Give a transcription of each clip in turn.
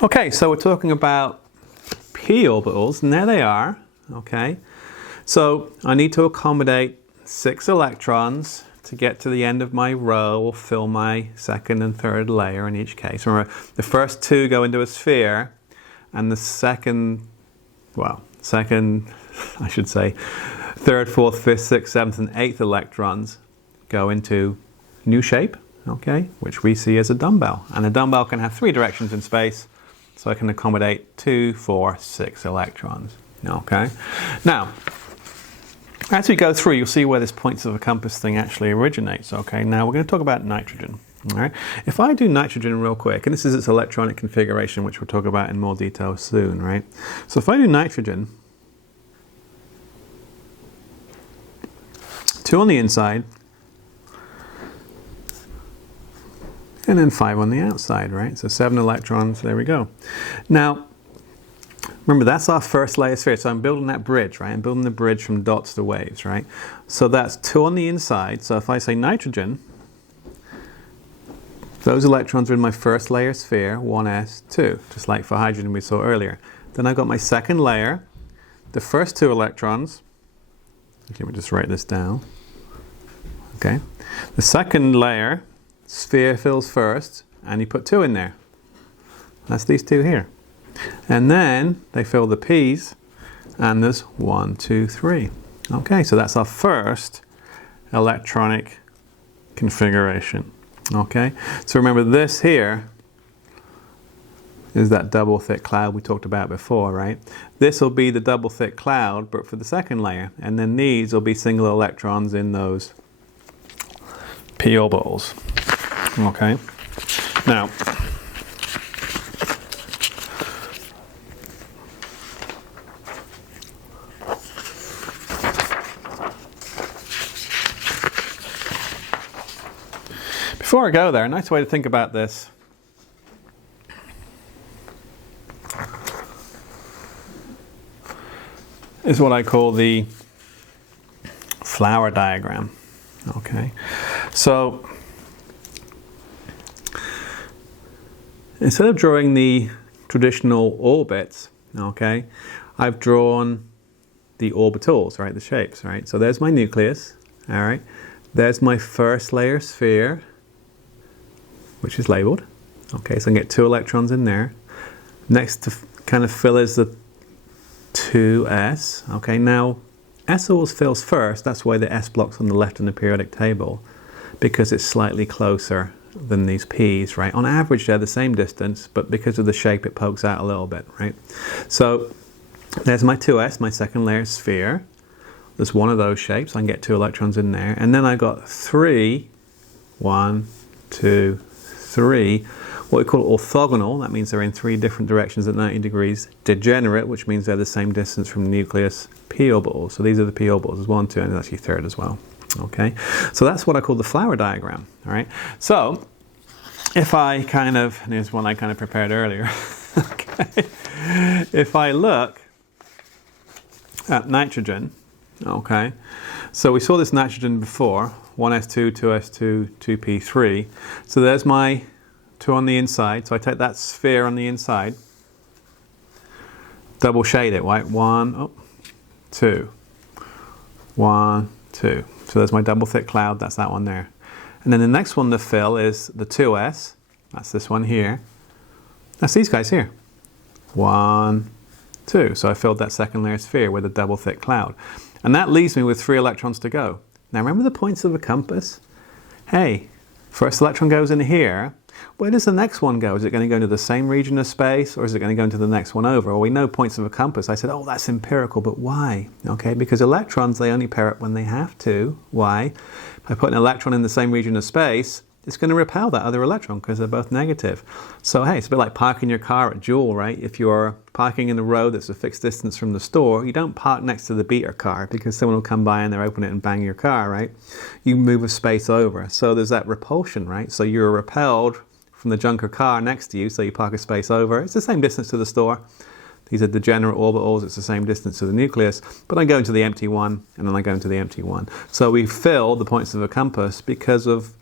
Okay, so we're talking about p orbitals, and there they are. Okay, so I need to accommodate 6 electrons to get to the end of my row or fill my second and third layer in each case. Remember, the first 2 go into a sphere, and the second, I should say, third, fourth, fifth, sixth, seventh, and eighth electrons go into new shape, okay, which we see as a dumbbell. And a dumbbell can have 3 directions in space, so I can accommodate 2, 4, 6 electrons, okay. Now, as we go through, you'll see where this points of a compass thing actually originates, okay. Now, we're going to talk about nitrogen, all right. If I do nitrogen real quick, and this is its electronic configuration, which we'll talk about in more detail soon, right. So if I do nitrogen, 2 on the inside, and then 5 on the outside, right? So 7 electrons, there we go. Now, remember, that's our first layer sphere, so I'm building that bridge, right? I'm building the bridge from dots to waves, right? So that's 2 on the inside, so if I say nitrogen, those electrons are in my first layer sphere, 1s, 2, just like for hydrogen we saw earlier. Then I've got my second layer, the first 2 electrons, okay, we'll just write this down, okay? The second layer, sphere fills first, and you put 2 in there. That's these 2 here. And then they fill the P's, and there's 1, 2, 3. Okay, so that's our first electronic configuration. Okay, so remember this here is that double thick cloud we talked about before, right? This will be the double thick cloud, but for the second layer, and then these will be single electrons in those p orbitals. Okay, now before I go there, a nice way to think about this is what I call the flower diagram. Okay, so instead of drawing the traditional orbits, okay, I've drawn the orbitals, right, the shapes, right? So there's my nucleus, all right. There's my first layer sphere, which is labeled. Okay, so I can get 2 electrons in there. Next to kind of fill is the 2s. Okay, now s always fills first. That's why the s block's on the left in the periodic table, because it's slightly closer than these p's, right? On average, they're the same distance, but because of the shape, it pokes out a little bit, right? So there's my 2s, my second layer sphere. There's one of those shapes. I can get 2 electrons in there. And then I've got 3, 1, 2, 3, what we call orthogonal. That means they're in 3 different directions at 90 degrees. Degenerate, which means they're the same distance from the nucleus, p orbitals. So these are the p orbitals. There's 1, 2, and there's actually 3rd as well. Okay, so that's what I call the flower diagram. All right, so if I kind of, and here's one I kind of prepared earlier. Okay, if I look at nitrogen, okay, so we saw this nitrogen before, 1s2, 2s2, 2p3. So there's my 2 on the inside. So I take that sphere on the inside, double shade it, right? 1, 2, 1, 2. So there's my double thick cloud, that's that one there. And then the next one to fill is the 2s, that's this one here. That's these guys here. 1, 2. So I filled that second layer sphere with a double thick cloud. And that leaves me with 3 electrons to go. Now remember the points of a compass? Hey, first electron goes in here. Where does the next one go? Is it going to go into the same region of space, or is it going to go into the next one over? Well, we know points of a compass. I said, oh, that's empirical, but why? Okay, because electrons, they only pair up when they have to. Why? If I put an electron in the same region of space, it's going to repel that other electron because they're both negative. So hey, it's a bit like parking your car at Jewel, right? If you're parking in the road that's a fixed distance from the store, you don't park next to the beater car because someone will come by and they'll open it and bang your car, right? You move a space over. So there's that repulsion, right? So you're repelled from the junker car next to you, so you park a space over. It's the same distance to the store. These are degenerate orbitals, it's the same distance to the nucleus, but I go into the empty one, and then I go into the empty one. So we fill the points of a compass because of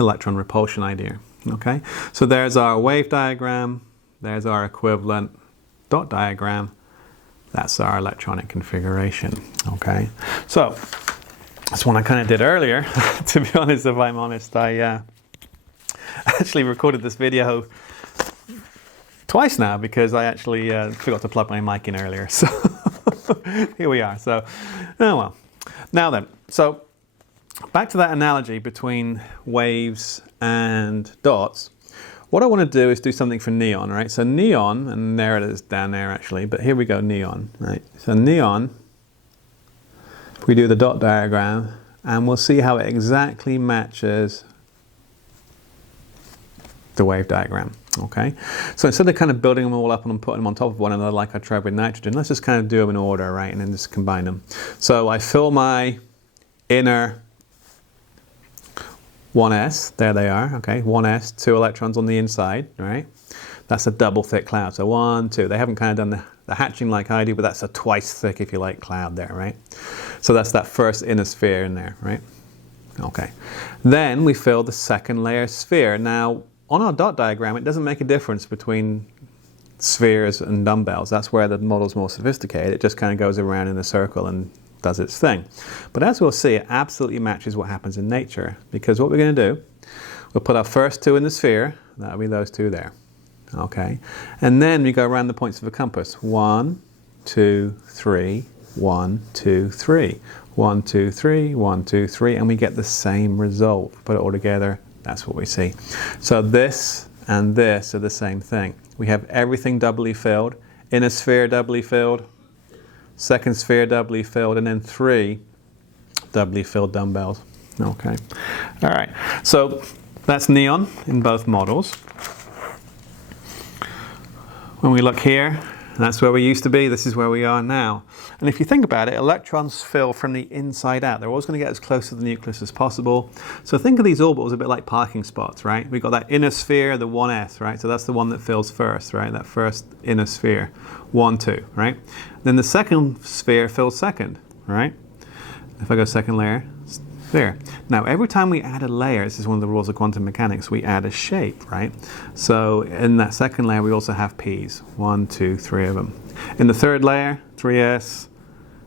electron repulsion idea. Okay, so there's our wave diagram, there's our equivalent dot diagram. That's our electronic configuration, okay? So, that's one I kind of did earlier. To be honest, if I'm honest, I actually recorded this video twice now because I actually forgot to plug my mic in earlier. So, here we are. So, oh well. Now then, so back to that analogy between waves and dots. What I want to do is do something for neon, right? So neon, and there it is down there actually, but here we go, neon, right? So neon, if we do the dot diagram, and we'll see how it exactly matches the wave diagram, okay? So instead of kind of building them all up and putting them on top of one another like I tried with nitrogen, let's just kind of do them in order, right? And then just combine them. So I fill my inner 1s, there they are, okay, 1s, 2 electrons on the inside, right? That's a double thick cloud, so 1, 2. They haven't kind of done the hatching like I do, but that's a twice thick, if you like, cloud there, right? So that's that first inner sphere in there, right? Okay. Then we fill the second layer sphere. Now, on our dot diagram, it doesn't make a difference between spheres and dumbbells. That's where the model's more sophisticated. It just kind of goes around in a circle and does its thing. But as we'll see, it absolutely matches what happens in nature, because what we're going to do, we'll put our first 2 in the sphere, that'll be those 2 there, okay? And then we go around the points of a compass, 1, 2, 3, 1, 2, 3, 1, 2, 3, 1, 2, 3, and we get the same result. Put it all together, that's what we see. So this and this are the same thing. We have everything doubly filled, inner sphere doubly filled, second sphere doubly filled, and then 3 doubly filled dumbbells. Okay. All right. So that's neon in both models. When we look here, that's where we used to be. This is where we are now. And if you think about it, electrons fill from the inside out. They're always going to get as close to the nucleus as possible. So think of these orbitals a bit like parking spots, right? We've got that inner sphere, the 1s, right? So that's the one that fills first, right? That first inner sphere, 1, 2, right? Then the second sphere fills second, right? If I go second layer, there. Now, every time we add a layer, this is one of the rules of quantum mechanics, we add a shape, right? So in that second layer, we also have P's. 1, 2, 3 of them. In the third layer, 3s,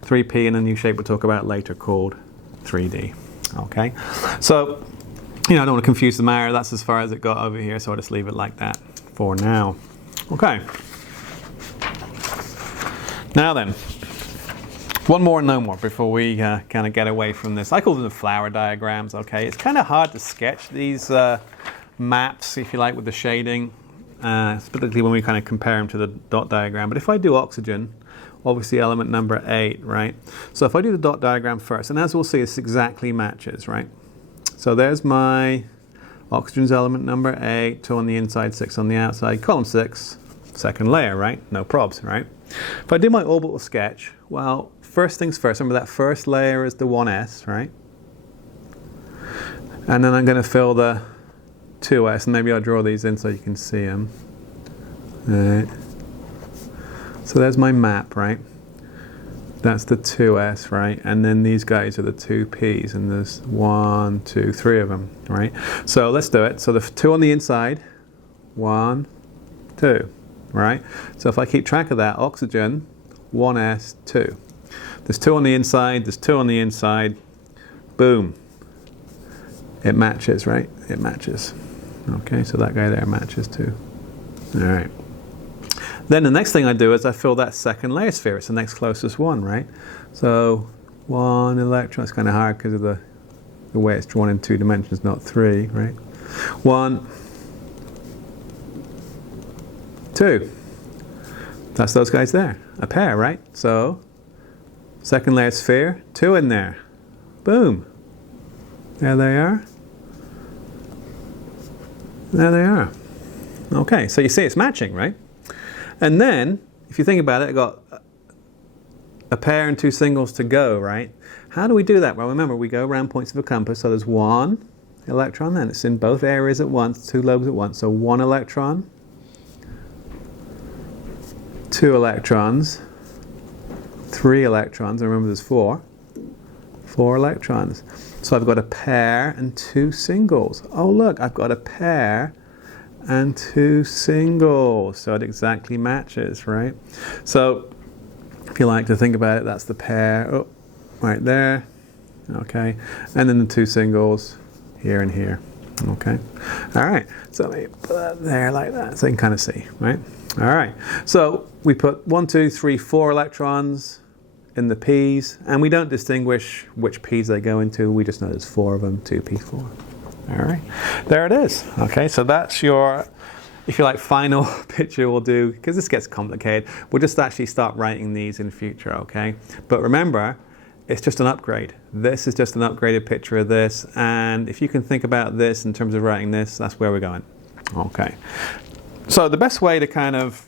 3p, and a new shape we'll talk about later called 3d. Okay? So, I don't want to confuse the matter. That's as far as it got over here, so I'll just leave it like that for now. Okay. Now then, one more and no more before we kind of get away from this. I call them the flower diagrams, okay? It's kind of hard to sketch these maps, if you like, with the shading, particularly when we kind of compare them to the dot diagram. But if I do oxygen, obviously element number 8, right? So if I do the dot diagram first, and as we'll see, this exactly matches, right? So there's my oxygen's element number 8, 2 on the inside, 6 on the outside, column 6, second layer, right? No probs, right? If I do my orbital sketch, well, first things first, remember that first layer is the 1s, right? And then I'm going to fill the 2s, and maybe I'll draw these in so you can see them. Right. So there's my map, right? That's the 2s, right? And then these guys are the 2p's, and there's 1, 2, 3 of them, right? So let's do it. So the 2 on the inside, 1, 2, right? So if I keep track of that, oxygen, 1s, 2. There's 2 on the inside, there's 2 on the inside, boom. It matches, right? It matches. Okay, so that guy there matches too. All right. Then the next thing I do is I fill that second layer sphere. It's the next closest one, right? So 1 electron, it's kind of hard because of the way it's drawn in 2 dimensions, not 3, right? 1, 2. That's those guys there, a pair, right? So second layer sphere, 2 in there. Boom. There they are. There they are. Okay, so you see it's matching, right? And then, if you think about it, I've got a pair and 2 singles to go, right? How do we do that? Well, remember, we go around points of a compass, so there's 1 electron, and it's in both areas at once, 2 lobes at once. So 1 electron, 2 electrons, 3 electrons, and remember there's 4 electrons. So I've got a pair and 2 singles. Oh look, I've got a pair and 2 singles. So it exactly matches, right? So if you like to think about it, that's the pair right there. Okay, and then the 2 singles here and here. Okay, all right, so let me put that there like that so you can kind of see, right? All right, so we put 1, 2, 3, 4 electrons in the P's, and we don't distinguish which P's they go into. We just know there's 4 of them, 2p4. All right, there it is. Okay, so that's your, if you like, final picture we'll do, because this gets complicated. We'll just actually start writing these in future, okay? But remember, it's just an upgrade. This is just an upgraded picture of this, and if you can think about this in terms of writing this, that's where we're going. Okay, so the best way to kind of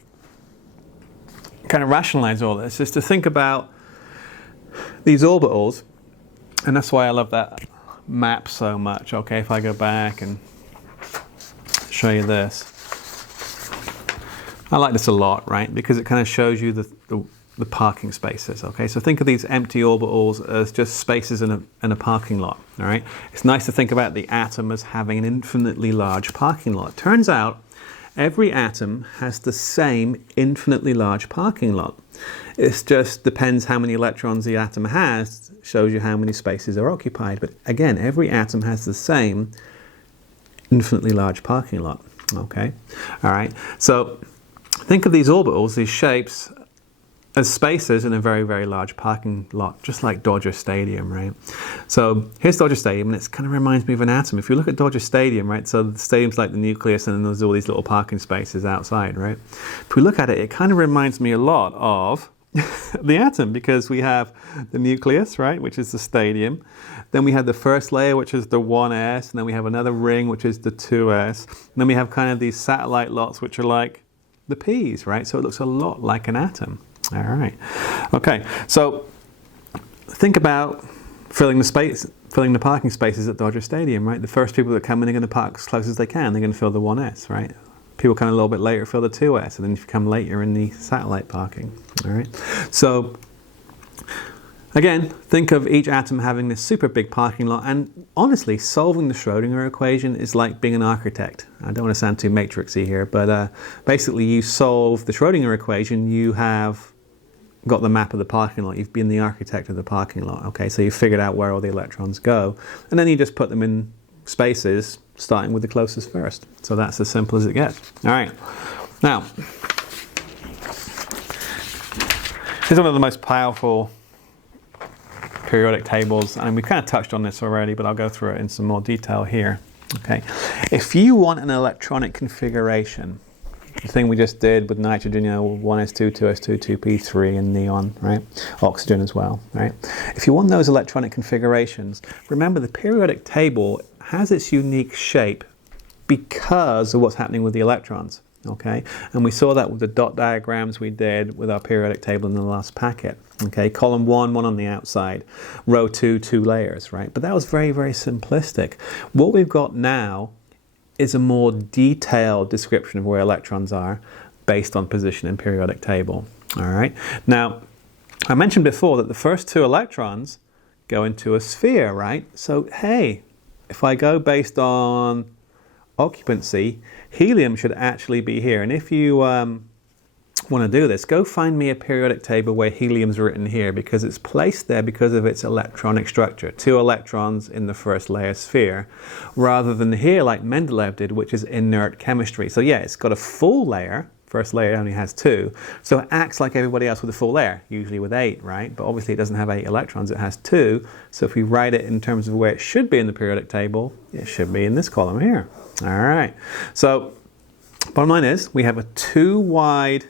rationalize all this is to think about these orbitals, and that's why I love that map so much. Okay, if I go back and show you this, I like this a lot, right? Because it kind of shows you the parking spaces. Okay, so think of these empty orbitals as just spaces in a parking lot. All right, it's nice to think about the atom as having an infinitely large parking lot. Turns out every atom has the same infinitely large parking lot. It just depends how many electrons the atom has, shows you how many spaces are occupied. But again, every atom has the same infinitely large parking lot. Okay, all right, so think of these orbitals, these shapes, as spaces in a very, very large parking lot, just like Dodger Stadium, right? So here's Dodger Stadium, and it kind of reminds me of an atom. If you look at Dodger Stadium, right, so the stadium's like the nucleus, and then there's all these little parking spaces outside, right? If we look at it, it kind of reminds me a lot of the atom, because we have the nucleus, right, which is the stadium. Then we have the first layer, which is the 1s, and then we have another ring, which is the 2s. And then we have kind of these satellite lots, which are like the P's, right? So it looks a lot like an atom. All right. Okay. So think about filling the parking spaces at Dodger Stadium, right? The first people that come in are going to park as close as they can. They're going to fill the 1s, right? People come a little bit later, fill the 2s, and then if you come later in the satellite parking. All right. So again, think of each atom having this super big parking lot, and honestly, solving the Schrodinger equation is like being an architect. I don't want to sound too matrixy here, but basically you solve the Schrodinger equation, you have got the map of the parking lot, you've been the architect of the parking lot, okay? So you've figured out where all the electrons go, and then you just put them in spaces, starting with the closest first. So that's as simple as it gets. All right, now, here's one of the most powerful periodic tables, and we kind of touched on this already, but I'll go through it in some more detail here. Okay, if you want an electronic configuration, the thing we just did with nitrogen, you know, 1s2, 2s2, 2p3, and neon, right? Oxygen as well, right? If you want those electronic configurations, remember the periodic table has its unique shape because of what's happening with the electrons. Okay, and we saw that with the dot diagrams we did with our periodic table in the last packet. Okay, column 1, one on the outside, row 2, 2 layers, right? But that was very, very simplistic. What we've got now is a more detailed description of where electrons are based on position in periodic table. All right, now I mentioned before that the first 2 electrons go into a sphere, right? So hey, if I go based on occupancy, helium should actually be here. And if you want to do this, go find me a periodic table where helium's written here, because it's placed there because of its electronic structure. 2 electrons in the first layer sphere, rather than here like Mendeleev did, which is inert chemistry. So yeah, it's got a full layer. First layer only has 2. So it acts like everybody else with a full layer, usually with 8, right? But obviously it doesn't have 8 electrons, it has 2. So if we write it in terms of where it should be in the periodic table, it should be in this column here. All right. So bottom line is we have a 2 wide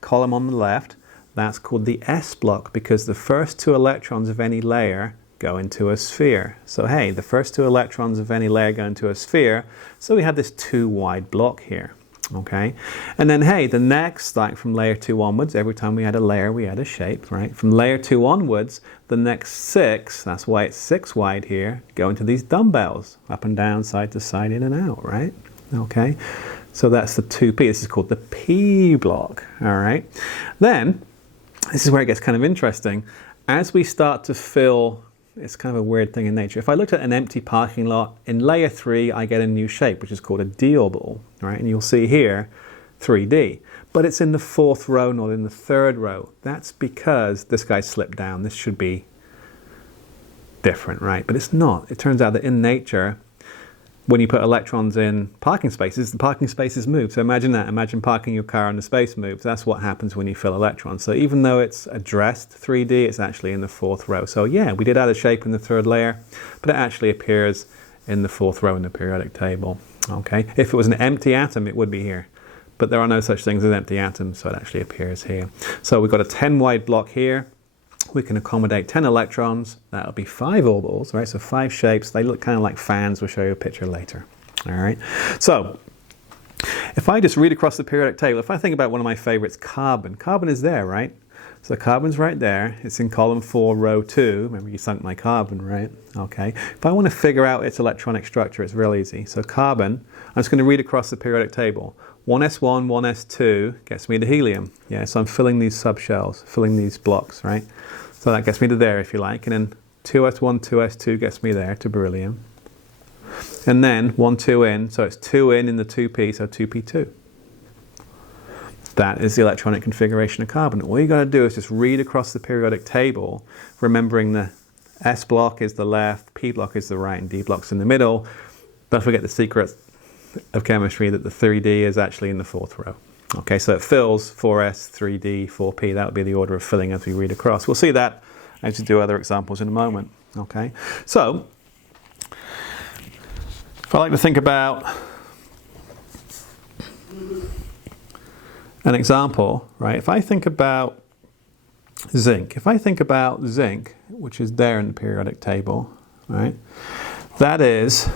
column on the left. That's called the S block, because the first 2 electrons of any layer go into a sphere. So hey, the first 2 electrons of any layer go into a sphere. So we have this 2 wide block here. Okay, and then hey, the next, like from layer 2 onwards, every time we had a layer we had a shape, right? From layer 2 onwards, the next 6, that's why it's 6 wide here, go into these dumbbells, up and down, side to side, in and out, right? Okay, so that's the 2p. This is called the P block. All right, then this is where it gets kind of interesting. As we start to fill it's kind of a weird thing in nature. If I looked at an empty parking lot, in layer 3 I get a new shape, which is called a d orbital, right? And you'll see here 3D. But it's in the 4th row, not in the 3rd row. That's because this guy slipped down. This should be different, right? But it's not. It turns out that in nature, when you put electrons in parking spaces, the parking spaces move. So imagine that. Imagine parking your car and the space moves. That's what happens when you fill electrons. So even though it's addressed 3D, it's actually in the 4th row. So yeah, we did add a shape in the 3rd layer, but it actually appears in the 4th row in the periodic table. Okay. If it was an empty atom, it would be here. But there are no such things as empty atoms, so it actually appears here. So we've got a 10 wide block here. We can accommodate 10 electrons. That'll be 5 orbitals, right? So 5 shapes. They look kind of like fans. We'll show you a picture later. All right. So if I just read across the periodic table, if I think about one of my favorites, carbon. Carbon is there, right? So carbon's right there. It's in column 4, row 2. Remember, you sunk my carbon, right? Okay. If I want to figure out its electronic structure, it's real easy. So carbon, I'm just going to read across the periodic table. 1s1, 1s2 gets me to helium. Yeah, so I'm filling these subshells, filling these blocks, right? So that gets me to there, if you like. And then 2s1, 2s2 gets me there to beryllium. And then 1, 2 in, so it's 2 in the 2p, so 2p2. That is the electronic configuration of carbon. All you got to do is just read across the periodic table, remembering the S block is the left, P block is the right, and D block's in the middle. Don't forget the secret of chemistry that the 3D is actually in the 4th row. Okay, so it fills 4s, 3d, 4p. That would be the order of filling as we read across. We'll see that as we do other examples in a moment. Okay, so if I like to think about an example, right? If I think about zinc, which is there in the periodic table, right? That is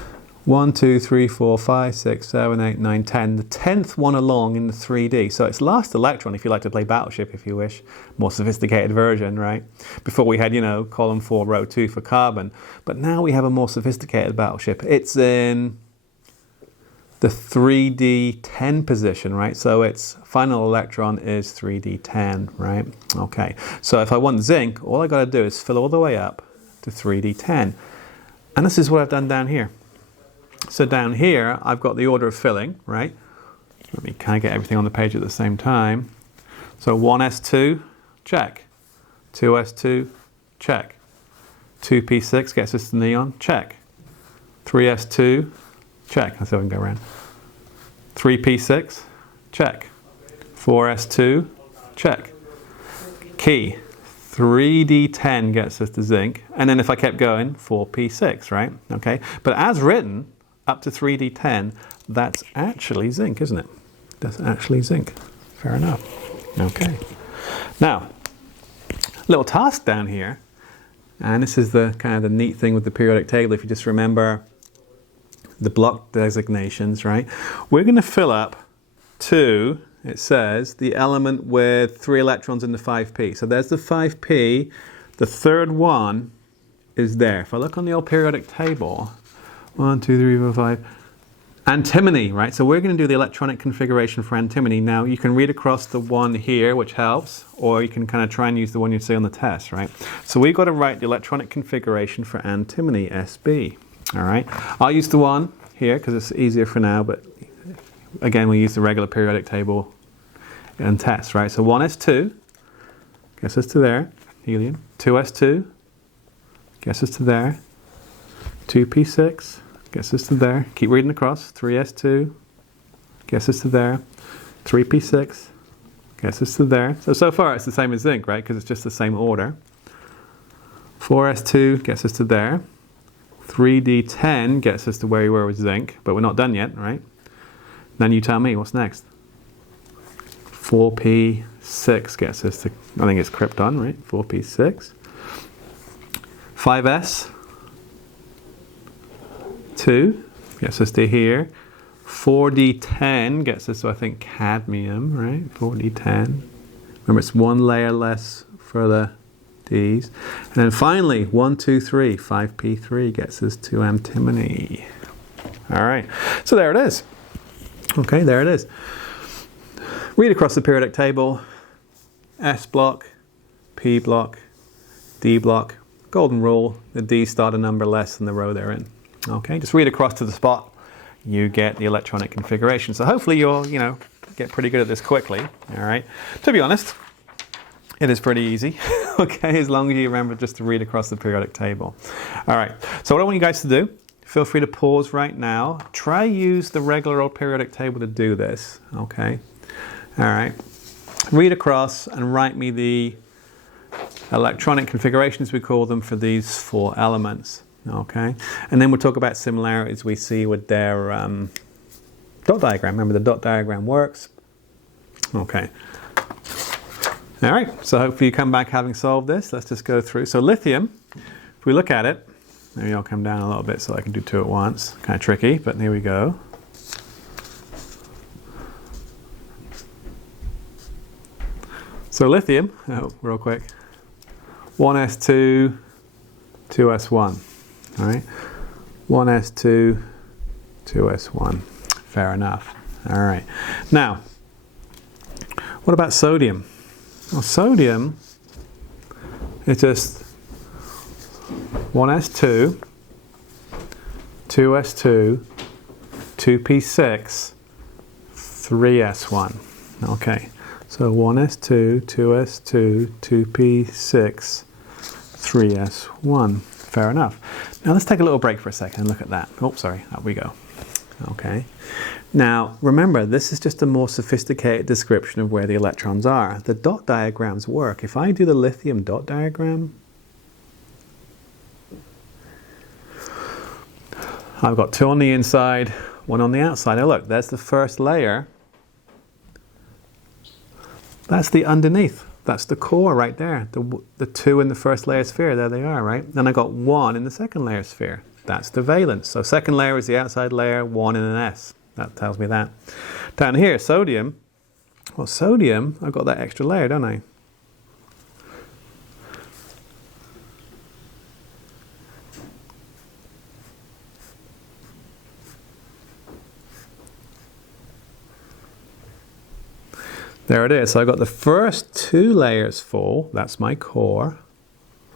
1, 2, 3, 4, 5, 6, 7, 8, 9, 10. The 10th one along in the 3D. So it's last electron, if you like to play Battleship, if you wish. More sophisticated version, right? Before we had, you know, column 4, row 2 for carbon. But now we have a more sophisticated Battleship. It's in the 3D 10 position, right? So its final electron is 3D 10, right? Okay. So if I want zinc, all I got to do is fill all the way up to 3D 10. And this is what I've done down here. So down here, I've got the order of filling, right? Let me kind of get everything on the page at the same time. So 1s2, check. 2s2, check. 2p6 gets us to neon, check. 3s2, check. Let's see if I can go around. 3p6, check. 4s2, check. Key. 3d10 gets us to zinc. And then if I kept going, 4p6, right? Okay. But as written, up to 3d10, that's actually zinc, isn't it? That's actually zinc. Fair enough. Okay. Now, little task down here, and this is the kind of the neat thing with the periodic table. If you just remember the block designations, right? We're going to fill up to, it says, the element with 3 electrons in the 5p. So there's the 5p. The 3rd one is there. If I look on the old periodic table, 1, 2, 3, 4, 5. Antimony, right? So we're going to do the electronic configuration for antimony. Now you can read across the one here, which helps, or you can kind of try and use the one you see on the test, right? So we've got to write the electronic configuration for antimony, Sb. All right. I'll use the one here because it's easier for now, but again, we use the regular periodic table and test, right? So 1s2 gets us to there, helium. 2s2 gets us to there. 2p6 gets us to there. Keep reading across. 3s2 gets us to there. 3p6 gets us to there. So far it's the same as zinc, right? Because it's just the same order. 4s2 gets us to there. 3d10 gets us to where we were with zinc, but we're not done yet, right? Then you tell me, what's next? 4p6 gets us to, I think it's krypton, right? 4p6. 5s 2 gets us to here. 4d10 gets us to, I think, cadmium, right? 4d10. Remember, it's one layer less for the D's. And then finally, 1, 2, 3, 5p3 gets us to antimony. All right, so there it is. Okay, there it is. Read across the periodic table. S block, P block, D block, golden rule, the D's start a number less than the row they're in. Okay, just read across to the spot, you get the electronic configuration. So hopefully you'll, get pretty good at this quickly. All right. To be honest, it is pretty easy. Okay, as long as you remember just to read across the periodic table. All right. So what I want you guys to do, feel free to pause right now. Try use the regular old periodic table to do this. Okay. All right. Read across and write me the electronic configurations, we call them, for these 4 elements. Okay. And then we'll talk about similarities we see with their dot diagram. Remember, the dot diagram works. Okay. All right. So hopefully you come back having solved this. Let's just go through. So lithium, if we look at it, maybe I'll come down a little bit so I can do 2 at once. Kind of tricky, but here we go. So lithium, real quick, 1s2, 2s1. All right. 1s2, 2s1. Fair enough. All right. Now, what about sodium? Well, sodium is just 1s2, 2s2, 2p6, 3s1. Okay. So 1s2, 2s2, 2p6, 3s1. Fair enough. Now let's take a little break for a second and look at that. Oh, sorry. Up we go. Okay. Now, remember, this is just a more sophisticated description of where the electrons are. The dot diagrams work. If I do the lithium dot diagram, I've got 2 on the inside, 1 on the outside. Now look, there's the first layer. That's the underneath. That's the core right there. The 2 in the first layer sphere, there they are, right? Then I got 1 in the second layer sphere. That's the valence. So second layer is the outside layer, 1 in an S. That tells me that. Down here, sodium. Well, sodium, I've got that extra layer, don't I? There it is. So I've got the first 2 layers full. That's my core.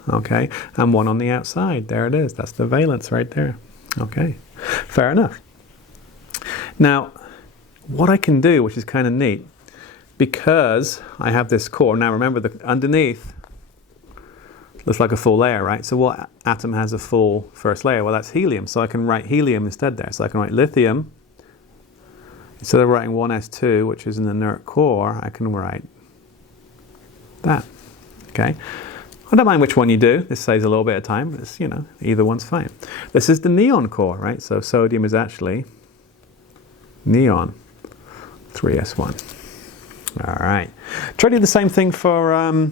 Okay. And 1 on the outside. There it is. That's the valence right there. Okay. Fair enough. Now, what I can do, which is kind of neat, because I have this core. Now remember, the underneath looks like a full layer, right? So what atom has a full first layer? Well, that's helium. So I can write helium instead there. So I can write lithium. Instead of writing 1s2, which is an inert core, I can write that. Okay? I don't mind which one you do. This saves a little bit of time. It's, either one's fine. This is the neon core, right? So sodium is actually neon, 3s1. All right. Try to do the same thing for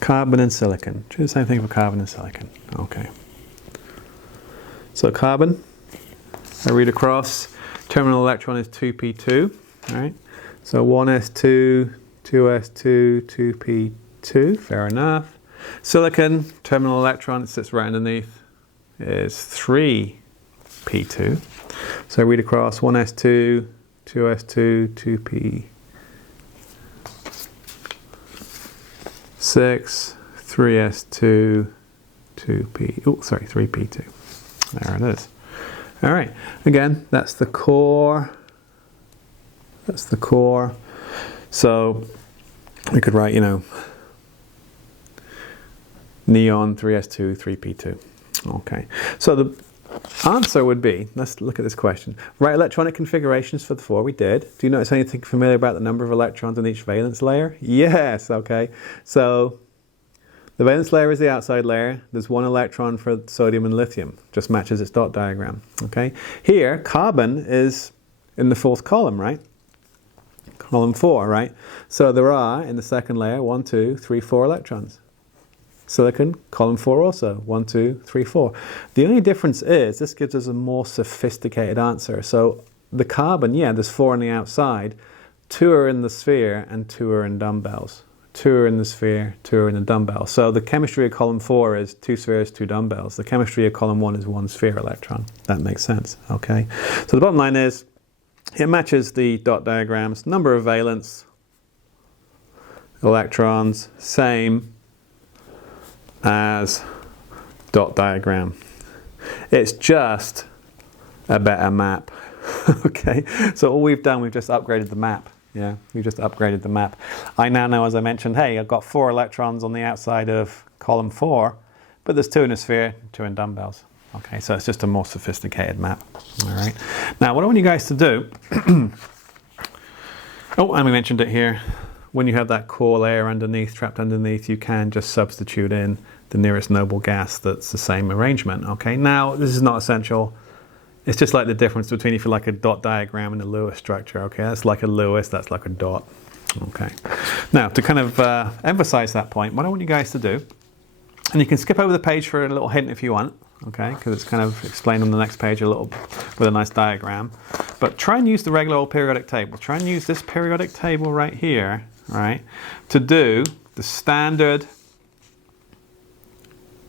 carbon and silicon. Try the same thing for carbon and silicon. Okay. So carbon. I read across, terminal electron is 2p2, right? So 1s2, 2s2, 2p2, fair enough. Silicon, terminal electron, it sits right underneath, is 3p2. So I read across 1s2, 2s2, 2p6, 3s2, 3p2. There it is. All right, again, that's the core. That's the core. So we could write, neon 3s2, 3p2. Okay, so the answer would be, let's look at this question. Write electronic configurations for the 4, we did. Do you notice anything familiar about the number of electrons in each valence layer? Yes, okay. So the valence layer is the outside layer. There's 1 electron for sodium and lithium. Just matches its dot diagram. Okay. Here, carbon is in the 4th column, right? Column 4, right? So there are, in the second layer, 1, 2, 3, 4 electrons. Silicon, column 4 also. 1, 2, 3, 4. The only difference is, this gives us a more sophisticated answer. So the carbon, yeah, there's 4 on the outside. 2 are in the sphere and 2 are in dumbbells. 2 are in the sphere, 2 are in the dumbbell. So the chemistry of column 4 is 2 spheres, 2 dumbbells. The chemistry of column 1 is 1 sphere electron. That makes sense, okay? So the bottom line is, it matches the dot diagrams. Number of valence, electrons, same. as dot diagram. It's just a better map. Okay, so all we've done, we've just upgraded the map. Yeah, we've just upgraded the map. I now know, as I mentioned, hey, I've got 4 electrons on the outside of column 4, but there's 2 in a sphere, 2 in dumbbells. Okay, so it's just a more sophisticated map. All right. Now, what I want you guys to do, oh, and we mentioned it here, when you have that core layer underneath, trapped underneath, you can just substitute in the nearest noble gas that's the same arrangement. Okay, now this is not essential. It's just like the difference between if you like a dot diagram and a Lewis structure. Okay, that's like a Lewis, that's like a dot. Okay, now to kind of emphasize that point, what I want you guys to do, and you can skip over the page for a little hint if you want, okay, because it's kind of explained on the next page a little with a nice diagram, but try and use the regular old periodic table. Try and use this periodic table right here, right, to do the standard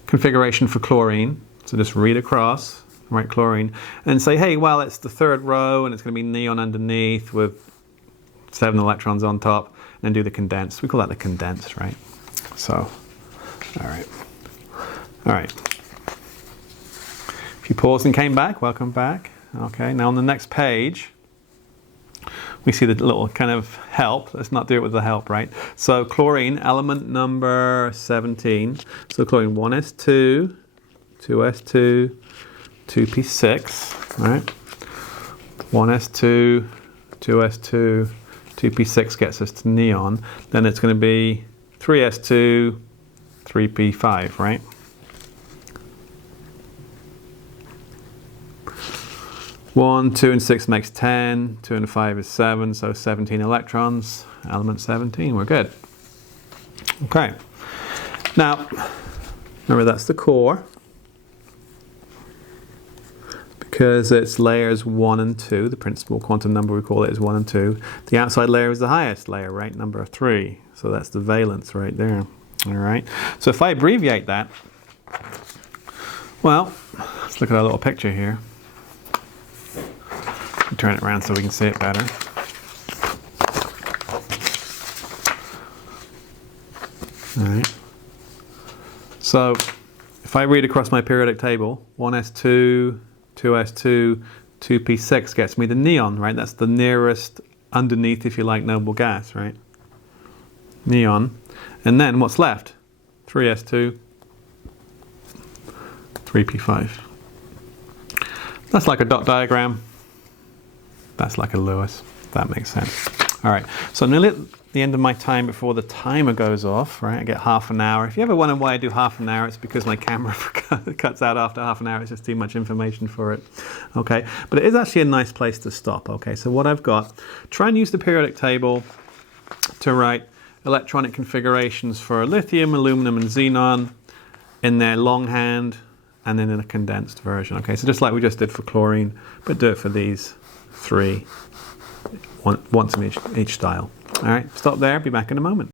configuration for chlorine. So just read across, right, chlorine, and say, hey, well, it's the 3rd row and it's going to be neon underneath with 7 electrons on top, and then do the condensed. We call that the condensed, right? So, all right. All right. If you paused and came back, welcome back. Okay, now on the next page, we see the little kind of help. Let's not do it with the help, right? So chlorine, element number 17. So chlorine 1s2, 2s2, 2p6, right? 1s2, 2s2, 2p6 gets us to neon. Then it's going to be 3s2, 3p5, right? One, 2 and 6 makes 10, 2 and 5 is 7, so 17 electrons, element 17, we're good. Okay, now, remember that's the core, because it's layers 1 and 2, the principal quantum number we call it is 1 and 2. The outside layer is the highest layer, right, number 3, so that's the valence right there, all right. So if I abbreviate that, well, let's look at our little picture here. Turn it around so we can see it better. All right. So if I read across my periodic table, 1s2, 2s2, 2p6 gets me the neon, right? That's the nearest underneath, if you like, noble gas, right? Neon. And then what's left? 3s2, 3p5. That's like a dot diagram. That's like a Lewis. That makes sense. All right, so I'm nearly at the end of my time before the timer goes off, right? I get half an hour. If you ever wonder why I do half an hour, it's because my camera cuts out after half an hour. It's just too much information for it. Okay, but it is actually a nice place to stop. Okay, so what I've got, try and use the periodic table to write electronic configurations for lithium, aluminum, and xenon in their longhand and then in a condensed version. Okay, so just like we just did for chlorine, but do it for these 3, once in each style. All right, stop there, be back in a moment.